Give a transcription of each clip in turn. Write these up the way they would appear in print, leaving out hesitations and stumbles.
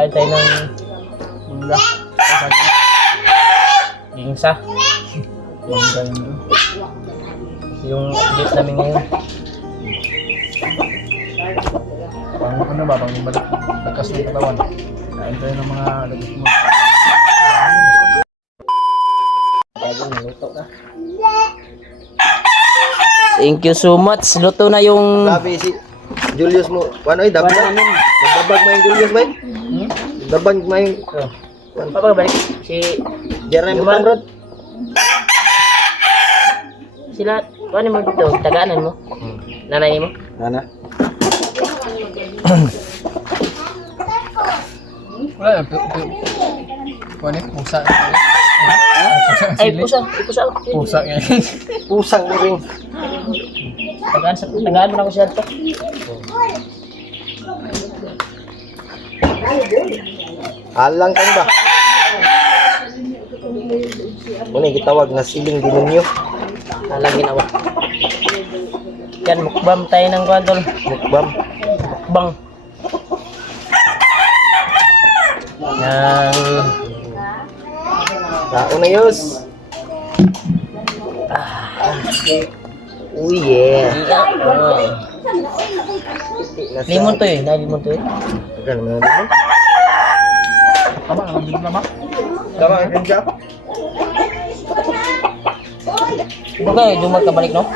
kain tayo ng mangga. Gingsa. Mangga yun. Yung date namin ngayon. Ano ba? Pang balik. Lakas ng katawan. Kain tayo ng mga lagos mo. Bago naluto na. Thank you so much. Luto na yung... Grabe si Julius mo. Ano ay dabag? Dabag mo yung Julius ba? Dabag mo yung Papabalik si... Jeremy Yuman. Panrod. Sila... Ano mo dito? Tagaanan mo? Nanay mo? Nana. Wala yan. Kuha niya. Pusa. Ay, pusa. Pusa. Pusa nga. Pusang ring. Tagaan mo na ko siya ito. Alang kan ba? Muna gitawag na siling demonyo. Alang ginawa. Yan, mukbang tayo ng kwadol. Mukbang. Mukbang. Yang... Tao na yus. Oh yeah. Limon to eh. Limon to eh. Tagal mo na limon. Tama, nandun na ba? Tama, kan siya. Ito kayo, dumag ka balik, no?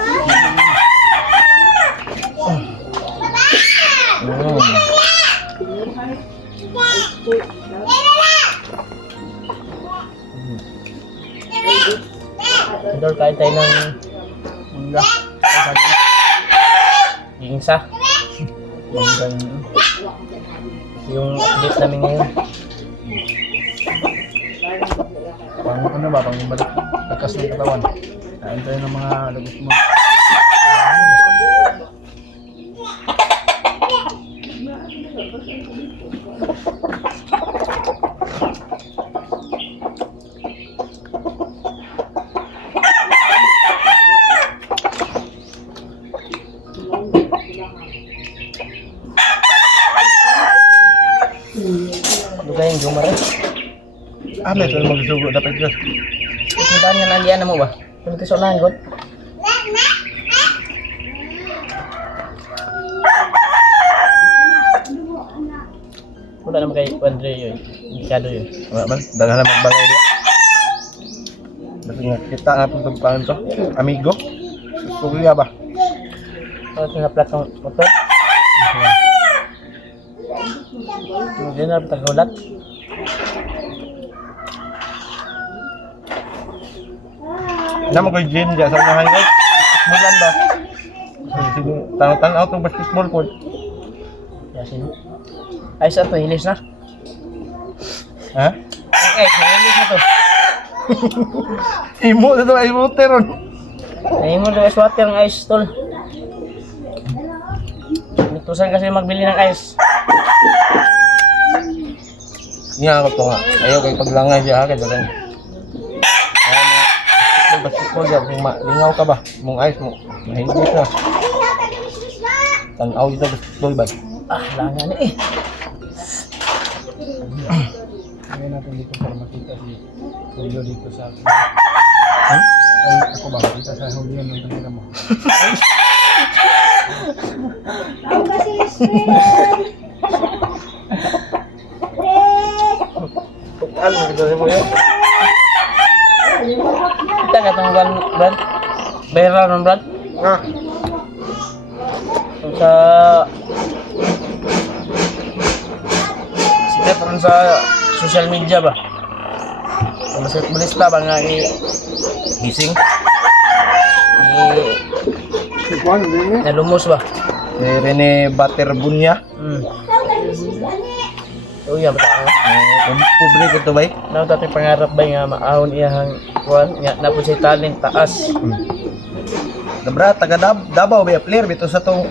Idol, kain tayo ng Mangga. gingsa. Mangga yun. Yung date namin ngayon. Ano ba? Pang balik. Lakas ng katawan. Kain tayo ng mga lagos mo. Ano kayong jumar eh? May ito magsugo. Dapat yun. Isindahan nga nandiyan mo ba? Kung ito sa unahan, God? Wala naman kay Andre yun. Indikado yun. Wala man, dala na magbalay dia. Dapat nga kita nga itong tagpahan to. Amigo. Susuya ba? Tapos na plat ng motor. Hindi na pagkakulat. Naman ko gym dyan sa unahan guys. Mulan ba? Sige, tanong-tanong itong basketball po. Yasin. Ay, saan to? Hilis na? Ha? Ay, hilis na to. Imo na ito ay moteron. Ay mo na ice water ng ice tol. Nitusan kasi magbili ng ice. Nga ako to nga. Ayaw kayo paglangay siya ha. Kaya rin. Basketball dyan. Kung malingaw ka ba? Mong ice mo. Mahingit na. Tanaw dito basketball ba? Ah, langan eh. Ngayon natin dito para makita si Julio dito sa akin. Ay, ako ba? Makita sa Julio ng kanila mo. Ano mo dito mo yun? Kita ka itong brand? Viral ng brand? Nga. Sa... Sikat rin sa social media ba? Balista ba nga gising? Nalumos ba? Si Rene Baterbunya. Oh yeah, bata ka. Pobre ko to ba? Ano dati pangarap ba nga maahon iyang kuwan nga napod si talent taas. Dabra taga Davao ba player bito sa tong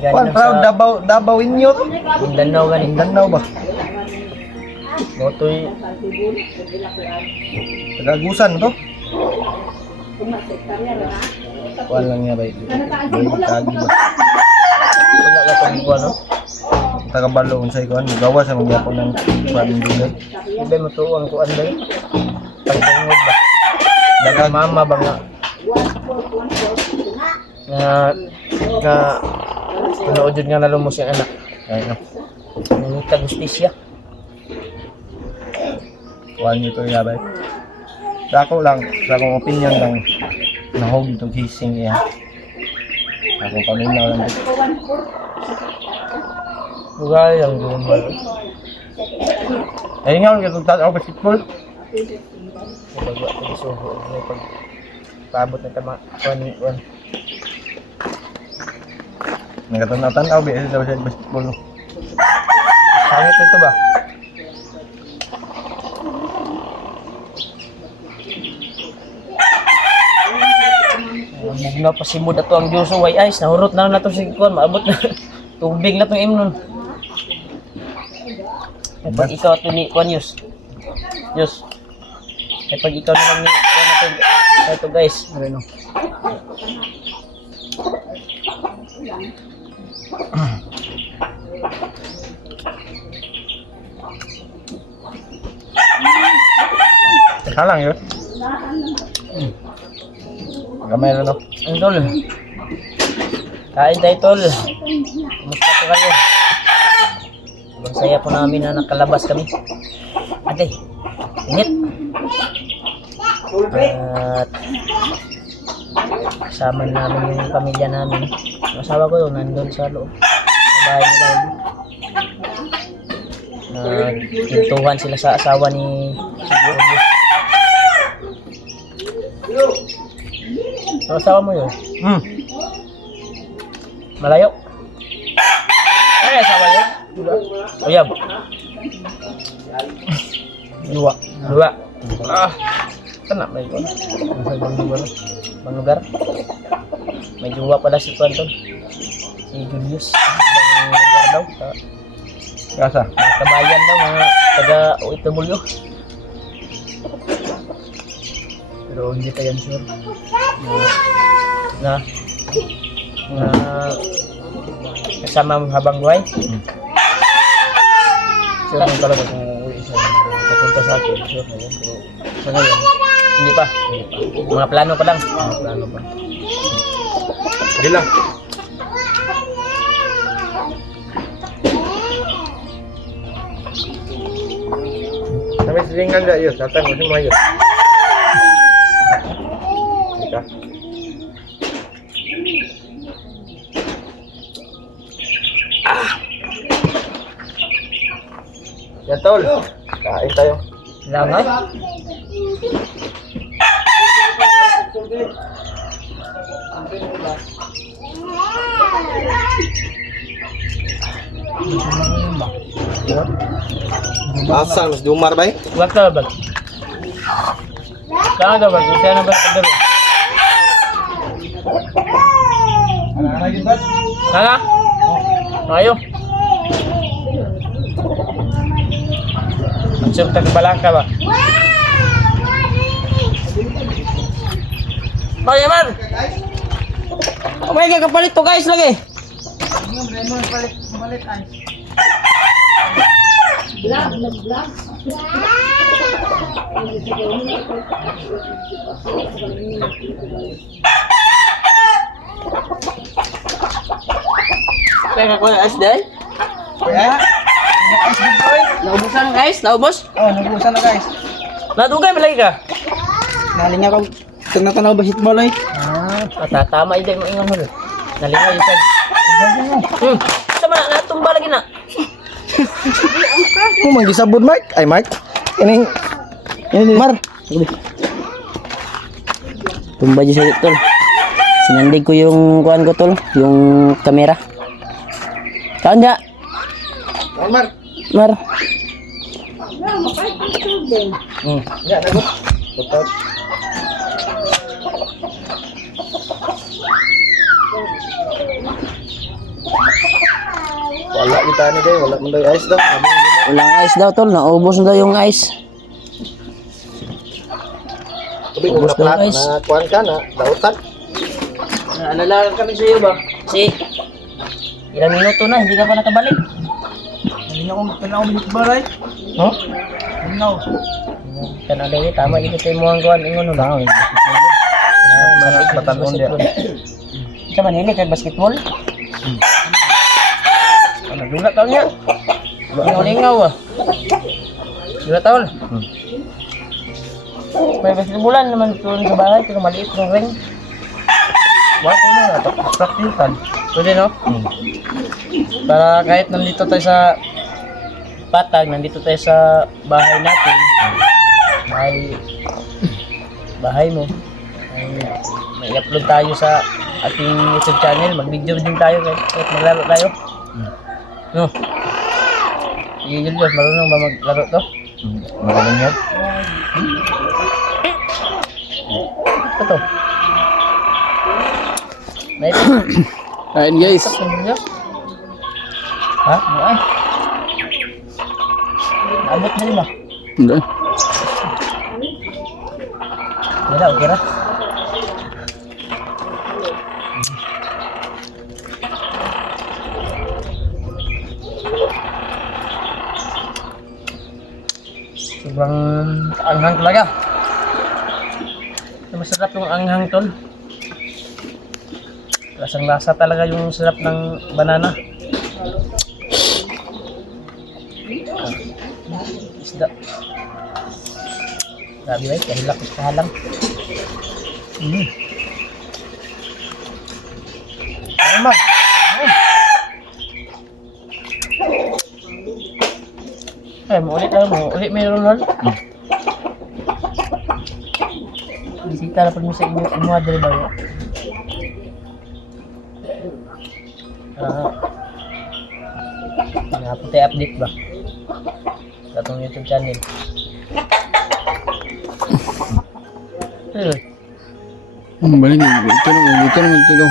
Galing proud sa Davao Inyot. Mindanao galing. Mindanao ba? Motoy Taga Gusan to. Kuan lang niya ba? Boy kagi ba? wala ka tong kuwan no. taga-balo unsay kuan gawa sa mga yapon ng kuan dili. Iba mo to ang kuan ba? Pagtungod ba? Dagang mama ba nga? Na tunood yun nga nalumos yung anak. Ay no. Nangita justisya. Kuan nito yabay. Sa ako lang, sa akong opinion lang nahog itong hising niya. Akong paminaw lang dito. Lugar yung gumal. Ay nga, katong tao basketball. Pagwa ko suho. May pag paabot na tama. Kuan. Nagatan-tanaw ba sa basketball. Sangit ito ba? Mugna pa si Mud ato ang Diyoso way ice. Nahurot na lang na to si kuan. Maabot na. Tubig na itong imnon. Ay pag ikaw ato ni kuan Yus. Ay pag ikaw naman ni kuan ato. Ito guys. Ano? Kalang yun. Gamay na no. Ang tol. Kain tayo tol. Kumusta po kayo? Magsaya po namin na nakalabas kami. Ate, init. At kasama namin yung pamilya namin. Yung asawa ko nandun sa loob. Sa bahay nila. Nagtuntuhan sila sa asawa ni Sigurd. Ang asawa mo yun? Malayo? Ay, asawa yun? Uyab? Dua. Kana, may yun? Nasa ibang lugar. Ibang lugar? May jowa pala si Tuanton. Si Julius. Ibang lugar daw. Kasa. Mga kabayan daw, mga taga-OFW. Pero hindi pa yan sure. Na kasama mo habang buhay. Sure lang talaga kung uuwi siya papunta sa akin. Sure na yan. Pero sa ngayon, hindi pa. Mga plano pa lang. Sige lang. Sampai silingan dah yus, datang macam mana yus? Ika. Ya tol, kain tayo. Langoy? Asal mas Dumar bay? Wag ka ba? Kaya ka ba? Kung saan na ba ito doon? Anak-anak yun ba? Kaya? Ayo. Mansur tak balaka ba? Bay, man! Oh my God, kapalit to guys lagi! Kaya ko na ice day? Kuya? Ice big boy? Naubusan guys? Naubos? Oh, nagusan na guys. Nadugay malay ka? Nalinga ko. Tanaw basketball eh. Tatama ide mo ingon mo. Nalingaw yung sag. Sama na natumba lagi na. Mo man gisabod Mike? Ay Mike. Ini Mar. Tumba di sa tol. Sinandig ko yung kuan ko tol, yung kamera. Kaon ja? Mar. Mar. Ya, nago. Betul. Wala kita ni day, wala man day ice daw. Walang ice daw tol, naubos na daw yung ice. Sabi ko Ubos daw na ice. na kuan ka na, dautan. Naalala kami sa iyo ba? Kasi ilang minuto na, hindi ka pa nakabalik. Tanaw dito balay. No? Tanaw. Kana dili tama dito tayo mo ang kuan ingon no. Sarap batanon dia. Sa Manila kay basketball. Ano dula taon niya? Lingaw ah. Dula taon. May basketballan naman doon sa bahay pero maliit ng ring. Wala na praktikan. Pwede no? Para kahit nandito tayo sa patag, nandito tayo sa bahay natin. Bahay mo. May upload tayo sa ating YouTube channel. Mag-video din tayo kahit maglaro tayo. No? Si Julius, marunong ba maglaro to? Magaling yan. Ito to. Naito. Ayun guys. Si Julius. Ha? Ay. Abot na rin ba? Hindi. Wala, okay ra. Sobrang anghang talaga. Masarap yung anghang tol. Lasang lasa talaga yung sarap ng banana. Isda. Grabe ay, kahilak sa halang. Ano? Ay, maulit lang mo. Ulit mayroon lang. Bisita na pag mo sa inyo. Imo adre ba yun? Nga po tayo update ba? Sa itong YouTube channel. Balik na. Ito naman ito daw.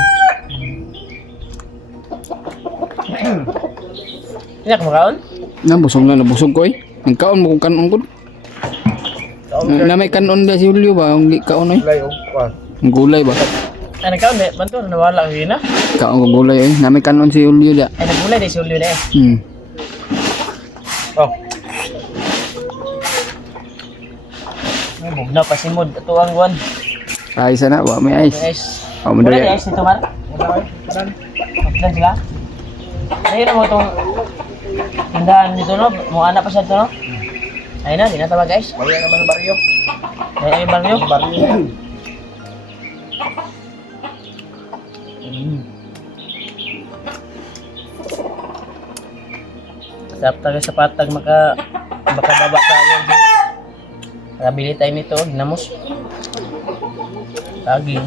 Tiyak mo kaon? Nabusog ko eh. Ang kaon mo kung kanon ko. Na may kanon ba si Julio ba? Ang kaon eh. Gulay o kwan. Ang gulay ba? Ay, nagkaon eh. Banto, nawala ang hina. Kaon ko gulay eh. Na may kanon si Julio da. Ay, nagulay din si Julio na eh. Oh. Ay, bugnaw pa si Mod. Ito ang guwan. Ayos na ba? May ice. Guys. Oh, Wala madali. di ice nito, Mar? Kaplan sila? Ayun na mo itong tindahan dito, no? Mukha na pa siya ito, no? Ayun na, di na tawag guys. Wala naman ang baryo. Ayun na yung baryo. Baryo yan. Sarap tayo sa patag makababa tayo. Nakabili tayo nito, ginamos. Lagi.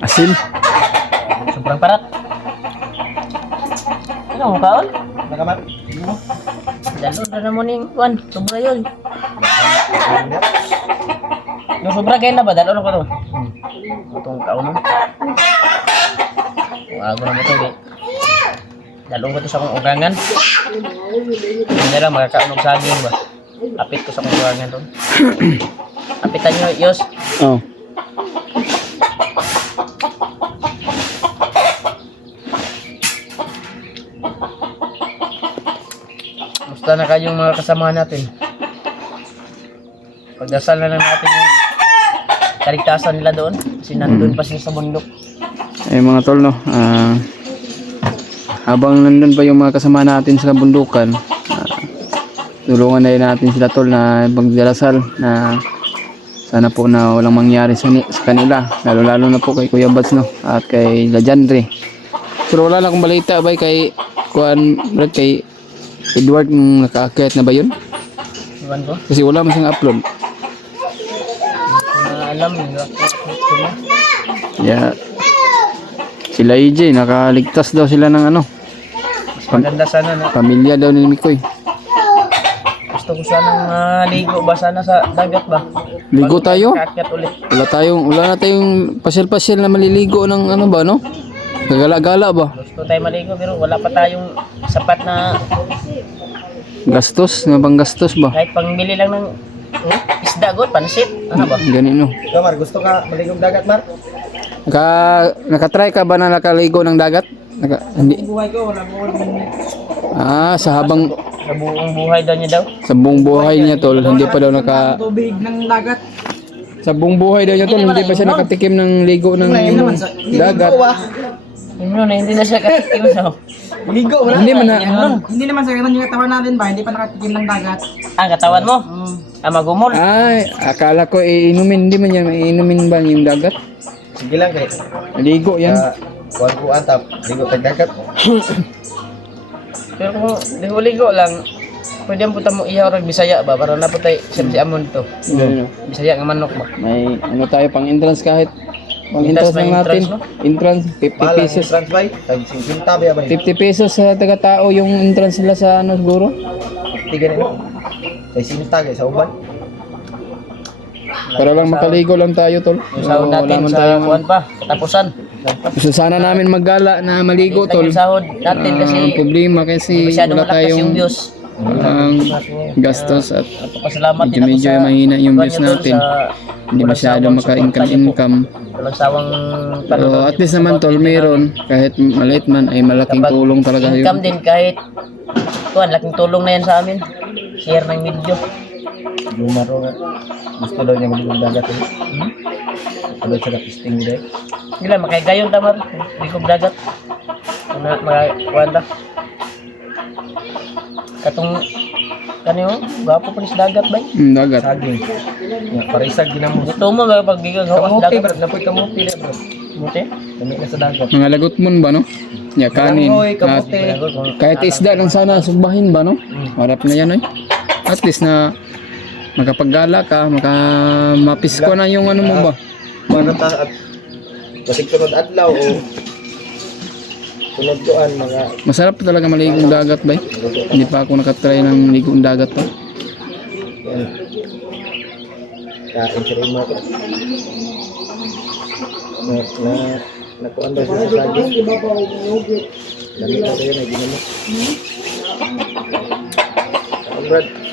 Asin. Sobrang parat. Ano mo kaon? Nakamat. Dalon na naman yung kuwan. Sobra yun. Yung sobra kayo na ba? Dalon ako to. Itong kaon mo. Wago na mo to. Dalon ko to sa akong ugangan. Hindi lang makakaon og saging ba? Apit ko sa akong ugangan to. Apitan nyo, Yos. Oh. Musta na kayong mga kasama natin? Pagdasal na lang natin yung kaligtasan nila doon. Kasi nandun pa sila sa bundok. Eh mga tol no. Habang nandun pa yung mga kasama natin sa bundukan, tulungan na rin natin sila tol na magdarasal na sana po na walang mangyari sa kanila, lalo na po kay Kuya Bats no at kay Lajandre. Pero wala lang akong balita ba kay kay Edward nung nakaakyat na ba yun? Iwan ko. Kasi wala man siyang upload. Alam nila. Yeah. Sila EJ nakaligtas daw sila ng ano. Maganda sana na. Pamilya daw ni Mikoy. Gusto ko sanang ligo ba sana sa dagat ba? Ligo tayo? Kaakyat ulit. Wala na tayong pasyal-pasyal na maliligo ng ano ba no? Gagala-gala ba? Gusto po tayo maligo pero wala pa tayong sapat na Gastos, nga bang gastos ba? kahit pangbili lang ng isda god, pansit. Ano ba? Ganino. Ikaw, Mar, gusto ka maligong dagat, Mar? Nakatry ka ba na nakaligo ng dagat? Hindi. Buhay ko, wala ko Sa habang sa buong buhay daw niya daw. sa buong buhay niya tol, hindi pa daw Tubig ng dagat. sa buong buhay daw niya tol, hindi pa siya nakatikim ng ligo ng yung dagat. Ano na, hindi na siya katikim daw. Ligo mo na. Hindi man na, Hindi naman sa ganun yung katawan natin ba? Hindi pa nakatikim ng dagat. Ang katawan mo? Magumol. ay, akala ko iinumin, hindi man yan, iinumin ba yung dagat? Sige lang, kay. Ligo yan. Kuwan-kuwan, tap. Ligo tag dagat. Pero kung ligo-ligo lang, pwede ang puta mo ihaw rag Bisaya ba? Para naputay sa amon to. Ganun. Bisaya nga manok ba? May ano tayo pang entrance kahit pang entrance lang natin. Entrance 50 Mahal ang pesos. entrance bay. Tag 50 ba ba? 50 pesos sa taga-tao yung entrance nila sa ano siguro. Tiga nila. Kay sinta kay sa uban. Para lang makaligo lang tayo tol. Yung sahod natin man sa tayong- kuwan pa, katapusan. Gusto sana namin maggala na maligo Lang tol. yung sahod natin kasi Ang problema kasi masyadong wala malakas yung tayong views. gastos at Pasalamat medyo mahina yung views natin. Hindi masyado maka-income-income. Walang sawang So at least naman tol meron kahit maliit man ay malaking tulong talaga yun. income din kahit kuwan, laking tulong na yan sa amin. Share ng video. Lumaro nga. Gusto daw niya maligong dagat. Ano siya na-testing nila eh. Sila makagayon tamar, likog dagat. Kuwan ta. Katong kanyo, gapo pa sa dagat ba? Dagat. Saging. Nga, parisag ginamos. Gusto mo ba pag gigaw sa Kamuti, dagat? brad. Napoy kamuti na, brad. Muti? Kami na sa dagat. Mga lagot mo ba no? Ya kanin. Kalangoy, At kamuti. kahit isda lang sana subahin ba no? Harap na yan ay. At least na makapaggala ka, mapisko na yung ano mo ba? Para ta at kasi sunod adlaw o sunod doan mga Masarap talaga maligong dagat ba? Hindi pa ako nakatry ng ligong dagat to. yan. Kain sila mo ko. Nakuan daw siya sa saging. Dami ka tayo na ginamot. Brad.